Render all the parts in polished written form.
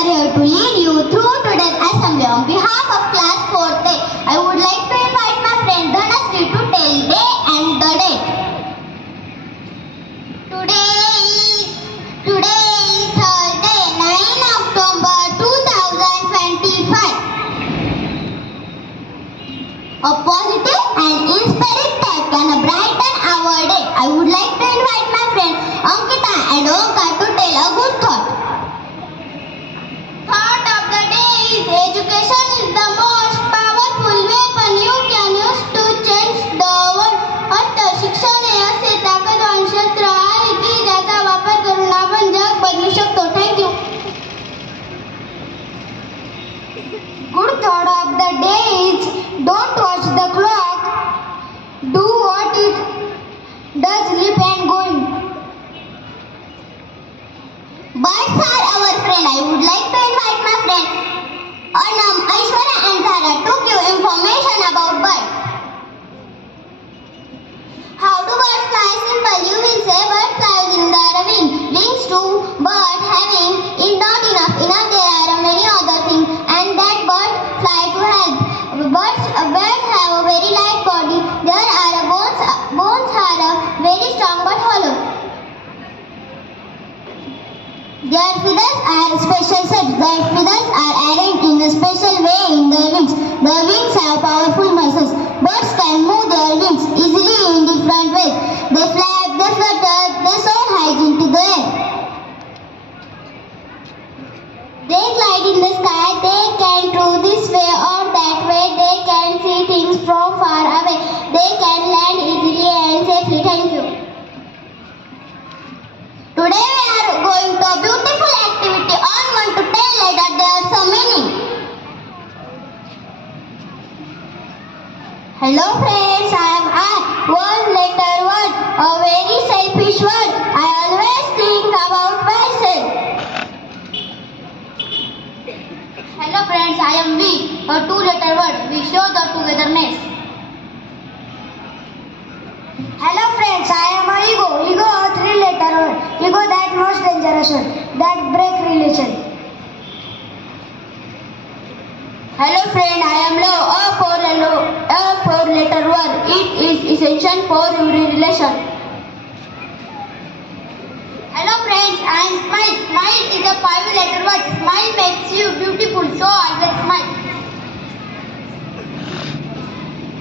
Sir here to lead you through today's assembly. On behalf of class 4th A, I would like to invite my friend Dhanasri to tell day and the date. Today is Thursday, 9 October 2025. A positive and inspiring thought can brighten our day. I would like to invite my friend Ankita and Omkar to tell a good thought. Thought of the day is education is the most powerful weapon you can use to change the world. शिक्षण हे असे ताकदवान शस्त्र आहे की ज्याचा वापर करून आपण जग बदलू शकतो. Thank you. Good thought of the day is don't watch the clock. Do what it does, live and going. Birds are our friend. I would like to invite my friend Anam, Aishwarya and Zara to give information about birds. How do birds fly? Simple. You will say bird flies in their wings to bird having not enough. There are many other things and that birds fly to help. Birds have a very light body. There are bones are very strong but hollow. Their feathers are special shapes. Their feathers are arranged in a special way in their wings. Their wings have powerful muscles. Birds can move their wings easily in different ways. They flap, they flutter, they soar high into the air. They glide in the sky. They can through this way or that way. They can see things from far away. They can land easily and safely. Thank you. Today we are going to a beautiful activity on one to 10 letters. There are so many. Hello friends, I am one letter word, a very selfish word. I always think about myself. Hello friends, I am we, a 2-letter word. We show the togetherness. Hello friends, I am a ego. Ego a 3-letter word. Ego that most dangerous one, that break relation. Hello friend, I am love, a 4-letter word. It is essential for every relation. Hello friends, I am smile. Smile is a 5-letter word. Smile makes you beautiful, so always smile.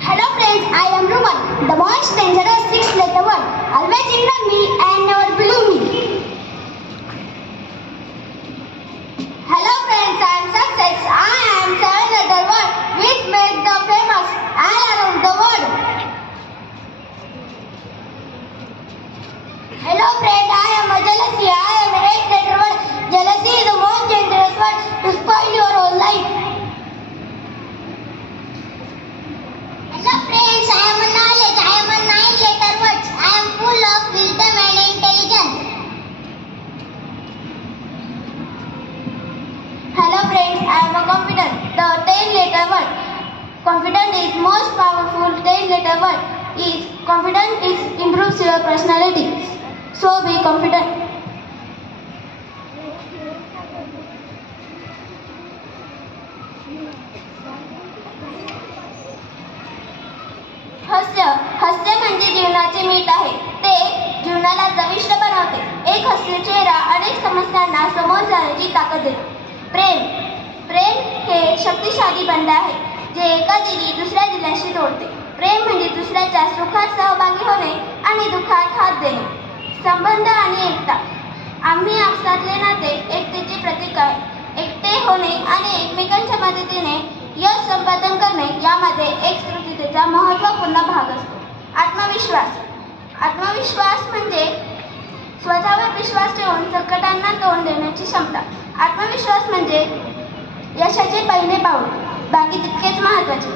Hello friends, I am Ruman, the most dangerous 6-letter word. Always ignore me and never believe me. Hello friends, I am success. I am 7-letter word which made the famous all around the world. Hello friend, I am a jealousy. I am an 8-letter word. Jealousy is the most dangerous word to spoil your whole life. Hello friends, I am a knowledge. I am a 9-letter word. I am full of wisdom and intelligence. Hello friends, I am a confident. The 10-letter word. Confident is most powerful 10-letter word. Confident improves your personality. So be confident. हास्य म्हणजे जीवनाचे मीठ आहे. ते जीवनाला चविष्ट बनवते. एक हास्य चेहरा अनेक समस्यांना समोर जाण्याची ताकद देतो. प्रेम हे शक्तिशाली बंध आहे जे एका दिली दुसऱ्या दिल्याशी जोडते. प्रेम म्हणजे दुसऱ्याच्या सुखात सहभागी होणे आणि दुःखात हात देणे. संबंध आणि एकता. आम्ही आपसातले नाते एकतेचे प्रतीक आहे. एकटे होणे आणि एकमेकांच्या मदतीने यश संपादन करणे यामध्ये एकत्रिततेचा महत्त्वपूर्ण भाग असतो. आत्मविश्वास म्हणजे स्वतःवर विश्वास ठेवून संकटांना तोंड देण्याची क्षमता. आत्मविश्वास म्हणजे यशाचे पहिले पाऊल. बाकी तितकेच महत्त्वाचे.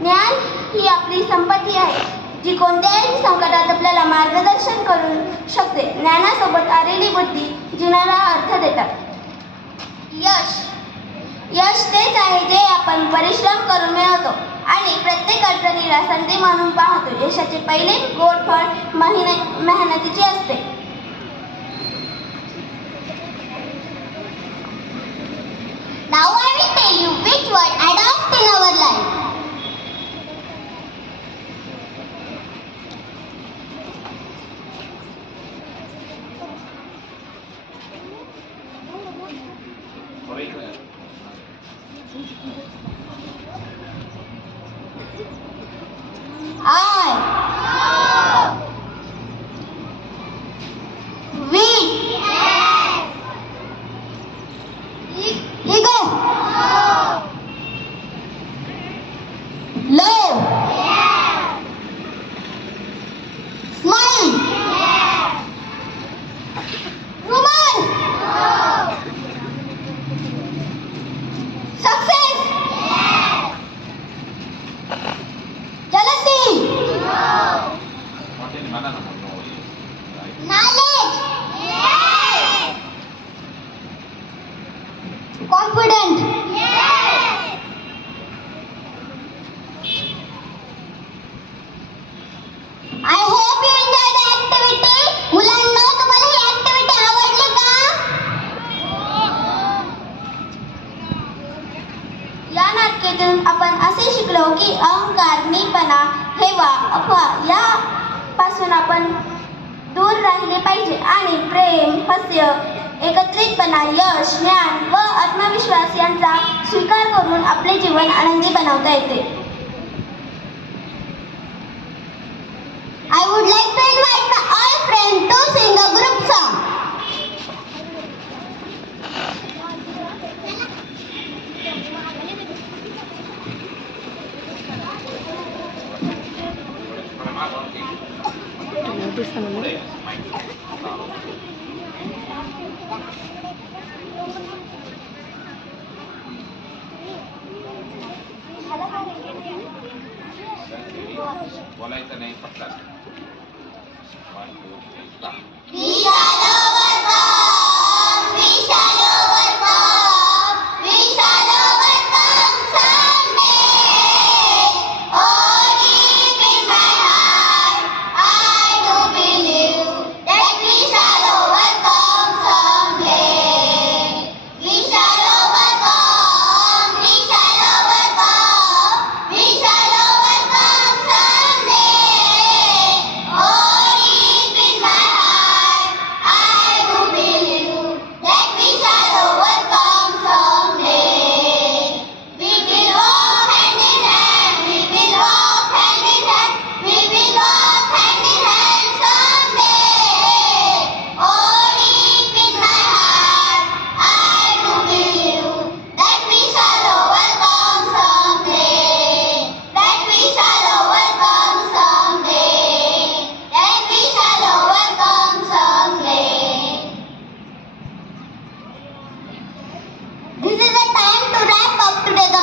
ज्ञान ही आपली संपत्ती आहे जी कोणत्याही संकटात आपल्याला मार्गदर्शन करू शकते. ज्ञानासोबत आलेली बुद्धी जीवनाला अर्थ देतात. यश तेच आहे जे आपण परिश्रम करून मिळवतो आणि प्रत्येक अडचणीला संधी म्हणून पाहतो. यशाचे पहिले गोड फळ मेहनतीचे असते. Knowledge. Confident. I hope you enjoyed the activity. मुलांनो, तुम्हाला ही ऍक्टिव्हिटी आवडली का? या नाटकातून आपण असे शिकलो की अहंकार, मीपणा, हेवा, अफवा यापासून आपण दूर राहिले पाहिजे आणि प्रेम, हास्य, एकत्रितपणा, यश, ज्ञान व आत्मविश्वास यांचा स्वीकार करून आपले जीवन आनंदी बनवता येते. I would like to invite my all friends to sing a group song. बोलायचं नाही फक्त We shall overcome. We shall overcome. We shall overcome someday. Oh, deep in my heart, I do believe that we shall overcome someday. We shall overcome. We shall overcome. We shall overcome someday. Oh, deep in my heart, I do believe that we shall overcome someday. We will walk hand in hand. We will walk hand in hand. We will walk hand in hand someday. Oh, deep in my heart, I do believe that we shall overcome someday. That we shall overcome someday. That we shall overcome someday. This is the time to wrap up today's